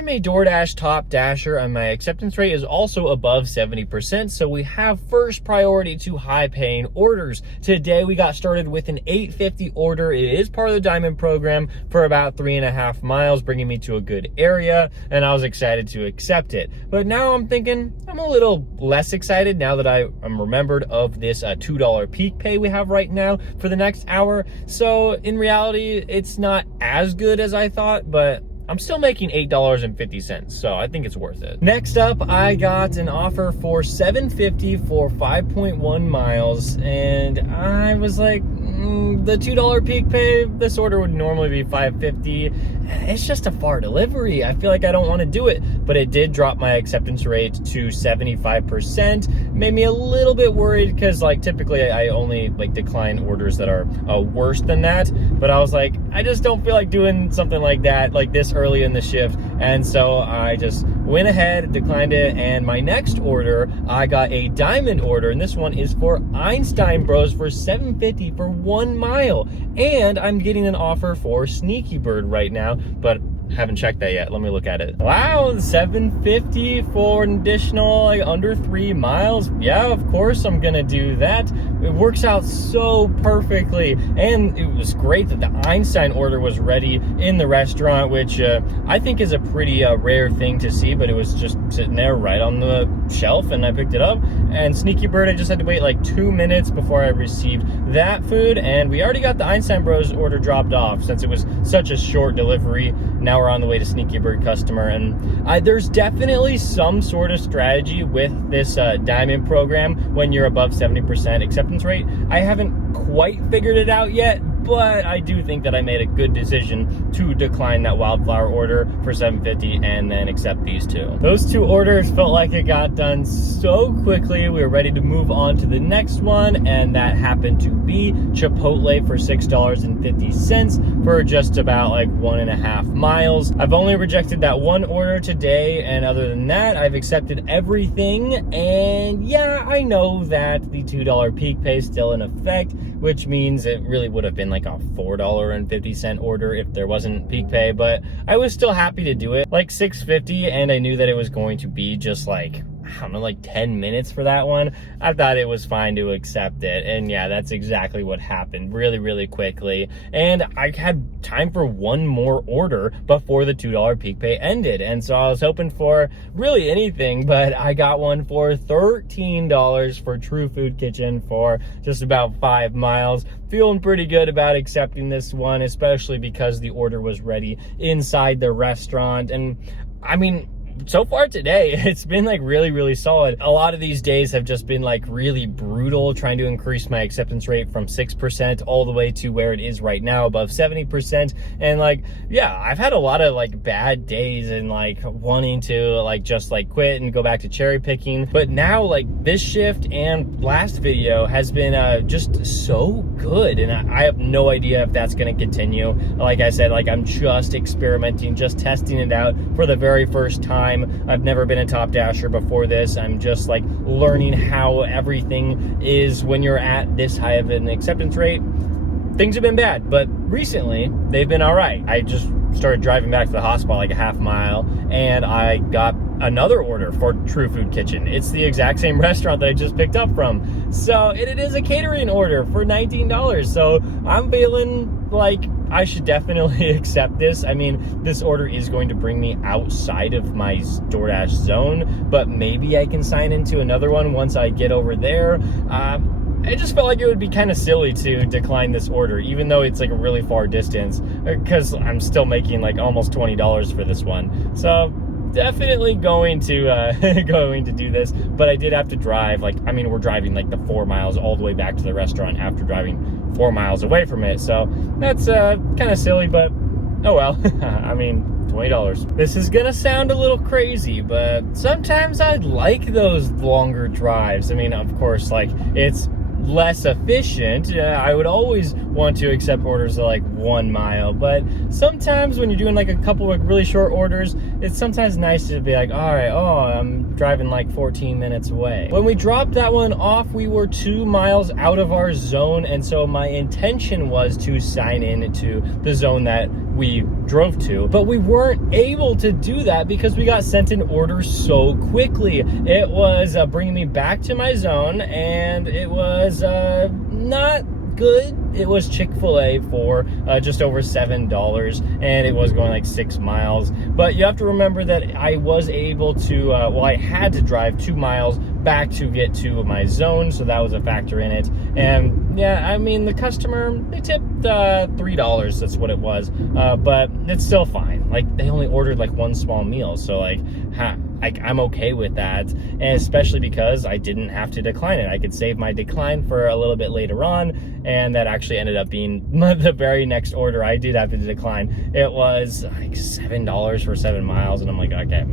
I'm a DoorDash top dasher and my acceptance rate is also above 70%, so we have first priority to high paying orders. Today we got started with an $8.50 order. It is part of the Diamond program for about 3.5 miles, bringing me to a good area, and I was excited to accept it. But now I'm thinking I'm a little less excited now that I am remembered of this $2 peak pay we have right now for the next hour. So in reality, it's not as good as I thought, but I'm still making $8.50, so I think it's worth it. Next up, I got an offer for $7.50 for 5.1 miles, and I was like, the $2 peak pay, this order would normally be $5.50. It's just a far delivery. I feel like I don't want to do it, but it did drop my acceptance rate to 75%. Made me a little bit worried because typically I only decline orders that are worse than that, but I was like, I just don't feel like doing something like that this early in the shift, and so I just went ahead, declined it. And my next order, I got a Diamond order, and this one is for Einstein Bros for $7.50 for 1 mile, and I'm getting an offer for Sneaky Bird right now, but haven't checked that yet. Let me look at it. Wow, $7.50 for an additional under 3 miles. Yeah, of course I'm gonna do that. It works out so perfectly, and it was great that the Einstein order was ready in the restaurant, which I think is a pretty rare thing to see, but it was just sitting there right on the shelf and I picked it up. And Sneaky Bird, I just had to wait 2 minutes before I received that food, and we already got the Einstein Bros order dropped off since it was such a short delivery. Now we're on the way to Sneaky Bird customer, and there's definitely some sort of strategy with this Diamond program when you're above 70% acceptance rate. I haven't quite figured it out yet, but I do think that I made a good decision to decline that wildflower order for $7.50 and then accept these two. Those two orders felt like it got done so quickly. We were ready to move on to the next one, and that happened to be Chipotle for $6.50 for just about 1.5 miles. I've only rejected that one order today, and other than that, I've accepted everything. And yeah, I know that the $2 peak pay is still in effect, which means it really would have been a $4.50 order if there wasn't peak pay, but I was still happy to do it. $6.50, and I knew that it was going to be just I don't know, 10 minutes for that one. I thought it was fine to accept it. And yeah, that's exactly what happened really, really quickly. And I had time for one more order before the $2 peak pay ended. And so I was hoping for really anything, but I got one for $13 for True Food Kitchen for just about 5 miles. Feeling pretty good about accepting this one, especially because the order was ready inside the restaurant. And I mean, so far today, it's been really, really solid. A lot of these days have just been really brutal, trying to increase my acceptance rate from 6% all the way to where it is right now, above 70%. And yeah, I've had a lot of bad days and wanting to just quit and go back to cherry picking. But now this shift and last video has been just so good, and I have no idea if that's going to continue. Like I said, I'm just experimenting, just testing it out for the very first time. I've never been a top dasher before this. I'm just learning how everything is when you're at this high of an acceptance rate. Things have been bad, but recently they've been all right. I just started driving back to the hospital a half mile, and I got another order for True Food Kitchen. It's the exact same restaurant that I just picked up from. So it is a catering order for $19. So I'm feeling I should definitely accept this. I mean, this order is going to bring me outside of my DoorDash zone, but maybe I can sign into another one once I get over there. I just felt like it would be kind of silly to decline this order, even though it's a really far distance, because I'm still making almost $20 for this one. So definitely going to do this, but I did have to drive we're driving the 4 miles all the way back to the restaurant after driving 4 miles away from it, so that's kind of silly, but oh well. I mean, $20. This is gonna sound a little crazy, but sometimes I'd like those longer drives. I mean, of course, it's less efficient. I would always want to accept orders of 1 mile, but sometimes when you're doing a couple of really short orders, it's sometimes nice to be all right, I'm driving 14 minutes away. When we dropped that one off, we were 2 miles out of our zone, and so my intention was to sign in to the zone that we drove to, but we weren't able to do that because we got sent an order so quickly. It was bringing me back to my zone, and it was not good. It was Chick-fil-A for just over $7, and it was going like 6 miles. But you have to remember that I was able to, I had to drive 2 miles back to get to my zone, so that was a factor in it. And yeah, I mean, the customer, they tipped $3, that's what it was, but it's still fine. Like, they only ordered like one small meal, so like, I'm okay with that, and especially because I didn't have to decline it. I could save my decline for a little bit later on, and that actually ended up being the very next order I did have to decline. It was like $7 for 7 miles, and I'm like, okay,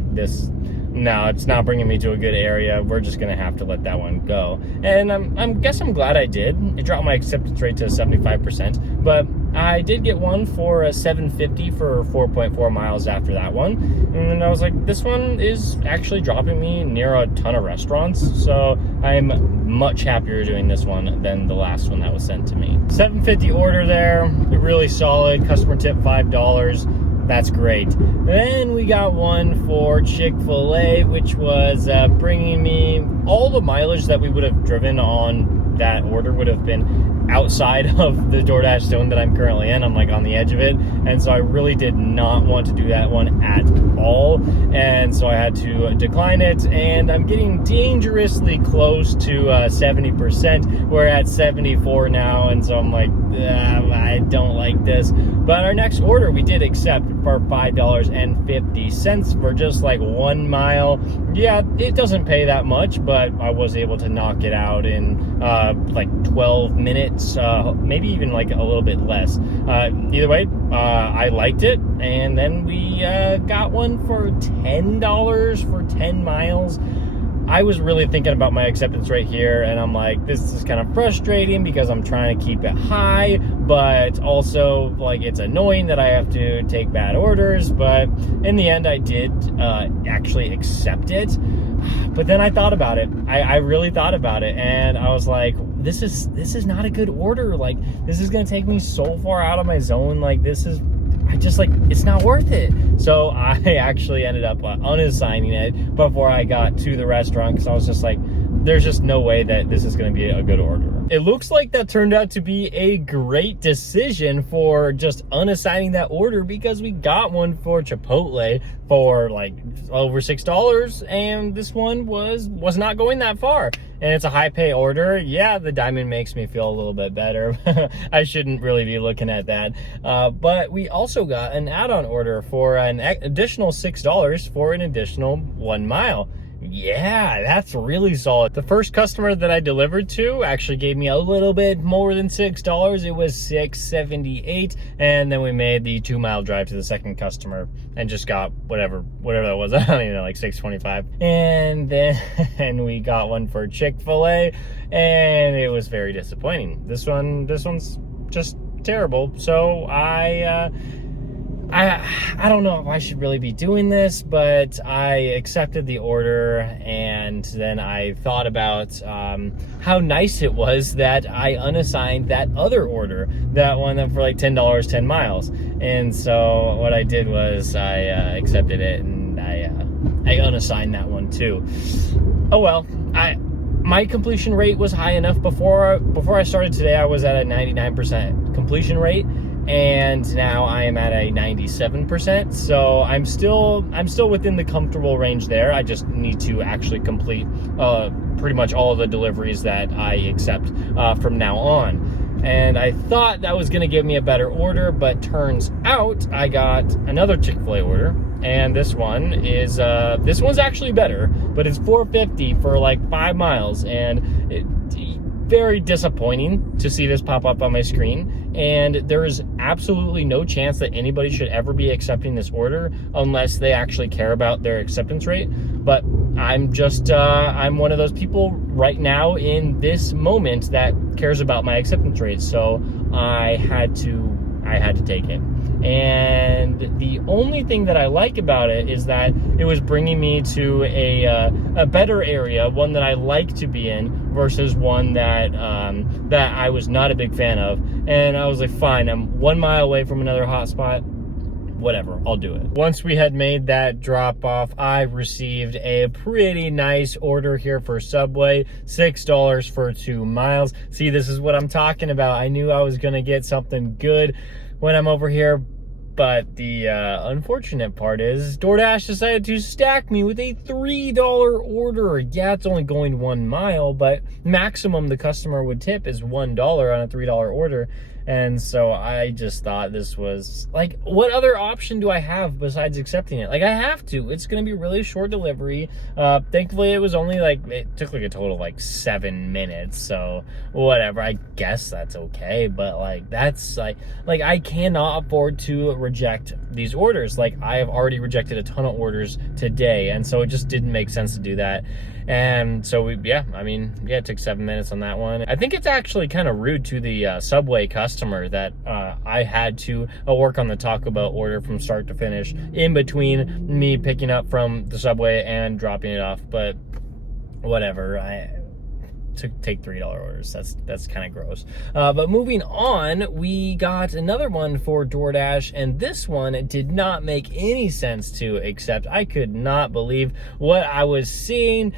no, it's not bringing me to a good area. We're just gonna have to let that one go. And I'm glad I did. It dropped my acceptance rate to 75%, but I did get one for $7.50 for 4.4 miles after that one. And I was like, this one is actually dropping me near a ton of restaurants, so I'm much happier doing this one than the last one that was sent to me. $7.50 order there, really solid. Customer tip $5. That's great. Then we got one for Chick-fil-A, which was bringing me all the mileage that we would have driven on that order would have been outside of the DoorDash zone that I'm currently in. I'm like on the edge of it, and so I really did not want to do that one at all, and so I had to decline it. And I'm getting dangerously close to 70%. We're at 74 now, and so I'm like, I don't like this. But our next order we did accept for $5.50 for just like 1 mile. Yeah, it doesn't pay that much, but I was able to knock it out in like 12 minutes, maybe even like a little bit less. Either way, I liked it, and then we got one for $10 for 10 miles. I was really thinking about my acceptance rate here, and I'm like, this is kind of frustrating because I'm trying to keep it high, but also like it's annoying that I have to take bad orders. But in the end, I did actually accept it. But then I thought about it. I really thought about it, and I was like, this is not a good order. Like, this is gonna take me so far out of my zone. Like, it's not worth it. So I actually ended up unassigning it before I got to the restaurant, because I was just like, there's just no way that this is going to be a good order. It looks like that turned out to be a great decision for just unassigning that order, because we got one for Chipotle for like over $6, and this one was not going that far. And it's a high pay order. Yeah, the diamond makes me feel a little bit better. I shouldn't really be looking at that. But we also got an add-on order for an additional $6 for an additional 1 mile. Yeah, that's really solid. The first customer that I delivered to actually gave me a little bit more than $6. It was $6.78, and then we made the 2 mile drive to the second customer and just got whatever that was. I don't even know, like $6.25. And then we got one for Chick-fil-A, and it was very disappointing. This one's just terrible. So I don't know if I should really be doing this, but I accepted the order, and then I thought about how nice it was that I unassigned that other order, that one for like $10, 10 miles. And so what I did was I accepted it, and I unassigned that one too. Oh well, my completion rate was high enough before I started today. I was at a 99% completion rate, and now I am at a 97%. So I'm still within the comfortable range there. I just need to actually complete pretty much all of the deliveries that I accept from now on. And I thought that was going to give me a better order, but turns out I got another Chick-fil-A order, and this one's actually better, but it's $4.50 for like 5 miles, and very disappointing to see this pop up on my screen. And there is absolutely no chance that anybody should ever be accepting this order unless they actually care about their acceptance rate. But I'm just I'm one of those people right now in this moment that cares about my acceptance rate, so I had to take it. And the only thing that I like about it is that it was bringing me to a better area, one that I like to be in, versus one that I was not a big fan of. And I was like, fine, I'm 1 mile away from another hotspot. whatever, I'll do it. Once we had made that drop off, I received a pretty nice order here for Subway, $6 for 2 miles. See, this is what I'm talking about. I knew I was gonna get something good when I'm over here, but the unfortunate part is DoorDash decided to stack me with a $3 order. Yeah, it's only going 1 mile, but maximum the customer would tip is $1 on a $3 order. And so I just thought this was, like, what other option do I have besides accepting it? Like, I have to. It's going to be really short delivery. Thankfully, it was only, like, it took, like, a total, like, 7 minutes. So, whatever. I guess that's okay. But, like, that's, like, I cannot afford to reject these orders. Like, I have already rejected a ton of orders today. And so it just didn't make sense to do that. And so, it took 7 minutes on that one. I think it's actually kind of rude to the Subway customer that I had to work on the Taco Bell order from start to finish in between me picking up from the Subway and dropping it off. But whatever, take $3 orders. That's kind of gross. But moving on, we got another one for DoorDash, and this one did not make any sense to accept. I could not believe what I was seeing.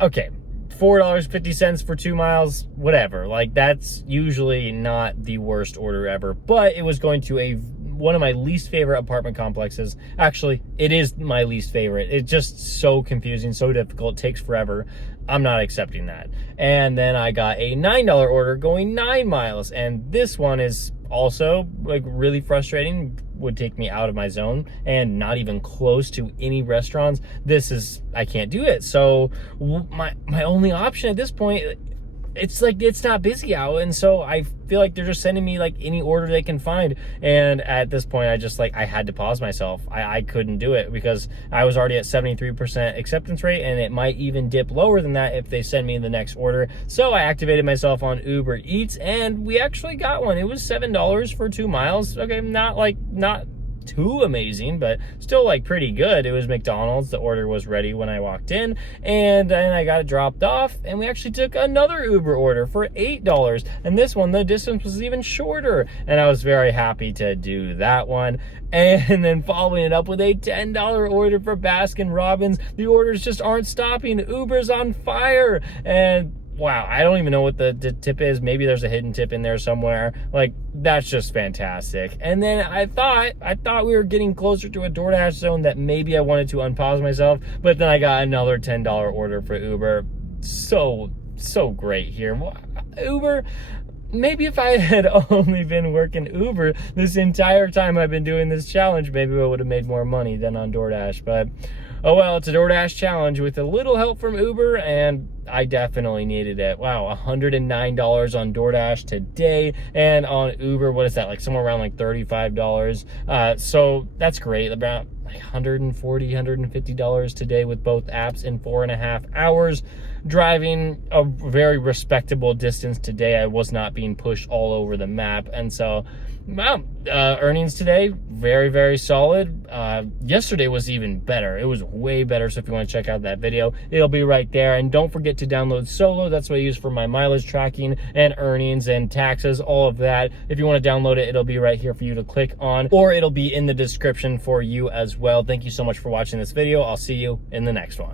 Okay, $4.50 for 2 miles, whatever. Like, that's usually not the worst order ever, but it was going to one of my least favorite apartment complexes. Actually, it is my least favorite. It's just so confusing, so difficult, takes forever. I'm not accepting that. And then I got a $9 order going 9 miles. And this one is also, like, really frustrating, would take me out of my zone and not even close to any restaurants. I can't do it. So my only option at this point, it's like, it's not busy out, and so I feel like they're just sending me, like, any order they can find. And at this point, I had to pause myself. I couldn't do it because I was already at 73% acceptance rate, and it might even dip lower than that if they send me the next order. So I activated myself on Uber Eats, and we actually got one. It was $7 for 2 miles. Okay, not too amazing, but still, like, pretty good. It was McDonald's. The order was ready when I walked in, and then I got it dropped off, and we actually took another Uber order for $8. And this one, the distance was even shorter, and I was very happy to do that one. And then following it up with a $10 order for Baskin Robbins. The orders just aren't stopping. Uber's on fire. And wow, I don't even know what the tip is. Maybe there's a hidden tip in there somewhere. Like, that's just fantastic. And then I thought we were getting closer to a DoorDash zone that maybe I wanted to unpause myself, but then I got another $10 order for Uber. So great here. Uber, maybe if I had only been working Uber this entire time I've been doing this challenge, maybe I would have made more money than on DoorDash. But oh well, it's a DoorDash challenge with a little help from Uber, and I definitely needed it. Wow, $109 on DoorDash today, and on Uber, what is that, like somewhere around like $35. So that's great. About like $140, $150 today with both apps in 4.5 hours. Driving a very respectable distance today. I was not being pushed all over the map. And so, wow, earnings today, very, very solid. Yesterday was even better. It was way better. So if you want to check out that video, it'll be right there. And don't forget to download Solo. That's what I use for my mileage tracking and earnings and taxes, all of that. If you want to download it, it'll be right here for you to click on, or it'll be in the description for you as well. Thank you so much for watching this video. I'll see you in the next one.